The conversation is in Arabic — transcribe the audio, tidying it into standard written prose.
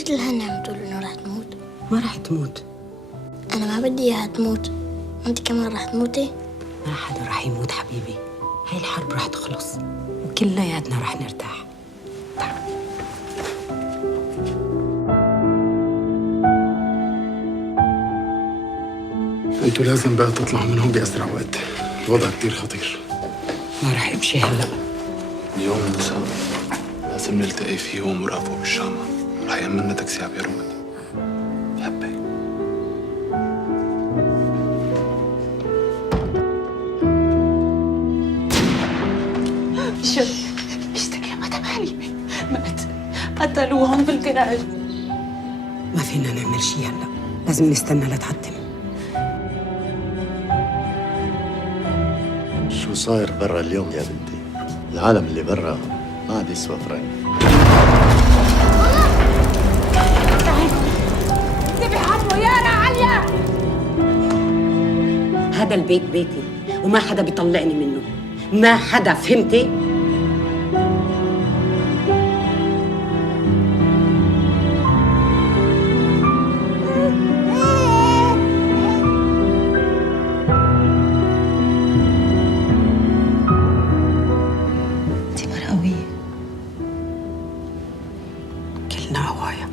ليش الهنا عم تقول إنه راح تموت؟ ما راح تموت. أنا ما بدي إياها تموت. أنت كمان راح تموتي؟ ما حدا راح يموت حبيبي. هاي الحرب راح تخلص وكلياتنا راح نرتاح. تعال. انتوا لازم بقى تطلعوا من هون بأسرع وقت. الوضع كتير خطير. ما راح يمشي هلا. اليوم المساء لازم نلتقي فيه ومرافقه بالشامة. رح يأمن تاكسي على بيروت. حبي شو بيشتكي مدام حليمة مات، قتلوه هون بالجراج. ما فينا نعمل شي هلا، لازم نستنى لتحتم. شو صاير برا اليوم يا بنتي؟ العالم اللي برا ما عاد يسوى فرنك. انتبه عنه يا عليا. هذا البيت بيتي وما حدا بيطلعني منه، ما حدا، فهمتي؟ انت مرة قوية. كلنا قوايا.